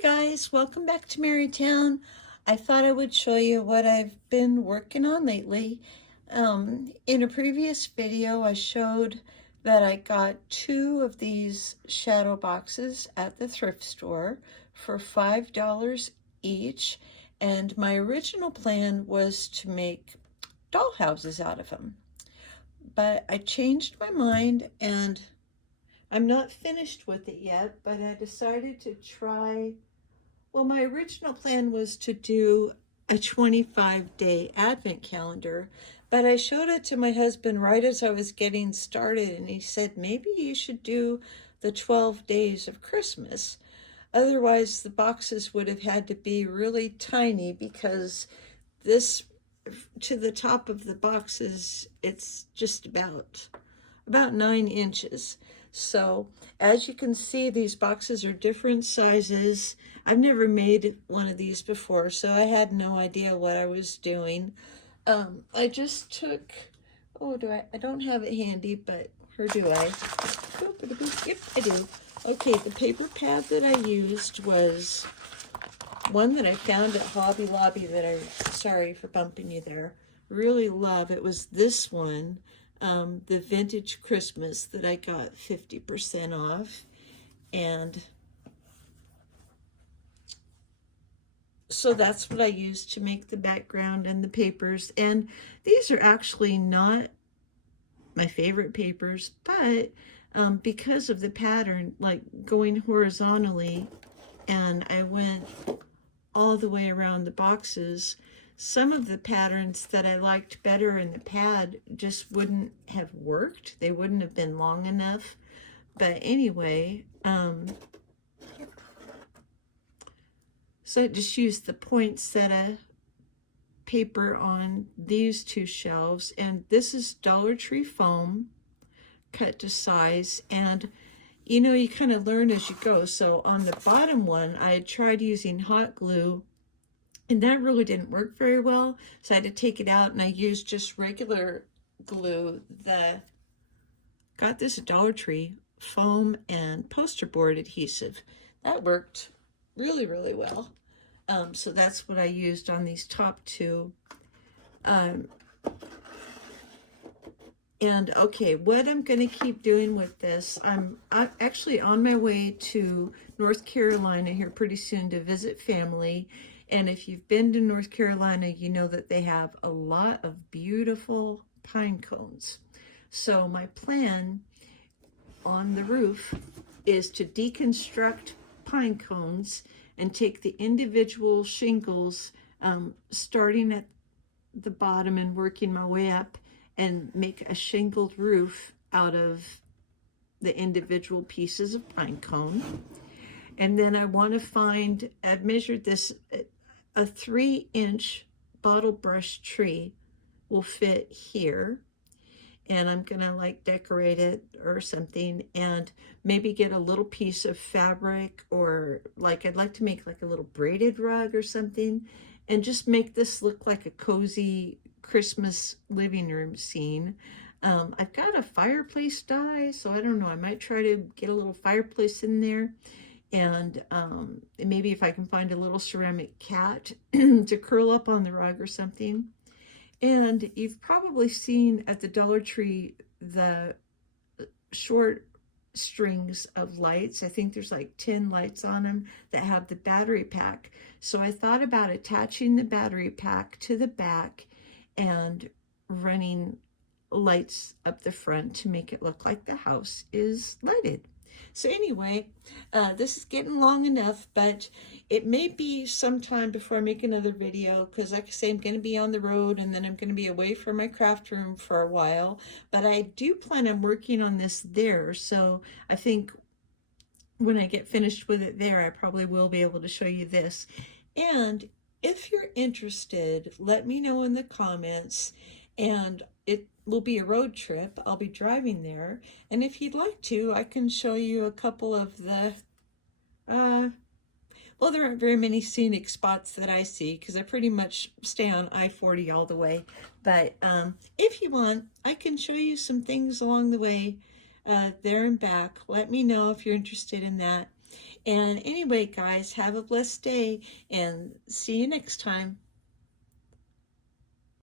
Hey guys, welcome back to Marytown. I thought I would show you what I've been working on lately. In a previous video, I showed that I got 2 of these shadow boxes at the thrift store for $5 each, and my original plan was to make doll houses out of them. But I changed my mind and I'm not finished with it yet, but I decided to try. Well, my original plan was to do a 25-day advent calendar, but I showed it to my husband right as I was getting started, and he said, maybe you should do the 12 days of Christmas. Otherwise, the boxes would have had to be really tiny because this, to the top of the boxes, it's just about 9 inches. So as you can see, these boxes are different sizes. I've never made one of these before, so I had no idea what I was doing. I just took, I don't have it handy, but or do I? Yep, I do. Okay, the paper pad that I used was one that I found at Hobby Lobby that sorry for bumping you there, really love. It was this one. The Vintage Christmas that I got 50% off. And so that's what I used to make the background and the papers. And these are actually not my favorite papers, but because of the pattern, like going horizontally, and I went all the way around the boxes, some of the patterns that I liked better in the pad just wouldn't have worked. They wouldn't have been long enough. But anyway, so I just used the poinsettia paper on these 2 shelves. And this is Dollar Tree foam cut to size. And you know, you kind of learn as you go. So on the bottom one, I had tried using hot glue, and that really didn't work very well. So I had to take it out, and I used just regular glue. Got this at Dollar Tree, foam and poster board adhesive. That worked really, really well. So that's what I used on these top 2. And okay, what I'm going to keep doing with this, I'm actually on my way to North Carolina here pretty soon to visit family. And if you've been to North Carolina, you know that they have a lot of beautiful pine cones. So my plan on the roof is to deconstruct pine cones and take the individual shingles, starting at the bottom and working my way up, and make a shingled roof out of the individual pieces of pine cone. And then I want to find, I've measured this, a 3-inch bottle brush tree will fit here. And I'm gonna like decorate it or something, and maybe get a little piece of fabric, or like I'd like to make like a little braided rug or something, and just make this look like a cozy Christmas living room scene. I've got a fireplace die, so I don't know, I might try to get a little fireplace in there. And maybe if I can find a little ceramic cat to curl up on the rug or something. And you've probably seen at the Dollar Tree the short strings of lights. I think there's like 10 lights on them that have the battery pack. So I thought about attaching the battery pack to the back and running lights up the front to make it look like the house is lighted. So anyway, this is getting long enough, but it may be sometime before I make another video, because like I say, I'm going to be on the road, and then I'm going to be away from my craft room for a while. But I do plan on working on this there, so I think when I get finished with it there, I probably will be able to show you this. And if you're interested, let me know in the comments, and it will be a road trip. I'll be driving there, and if you'd like to, I can show you a couple of the well, there aren't very many scenic spots that I see because I pretty much stay on I-40 all the way, but if you want, I can show you some things along the way there and back. Let me know if you're interested in that. And anyway, guys, have a blessed day and see you next time.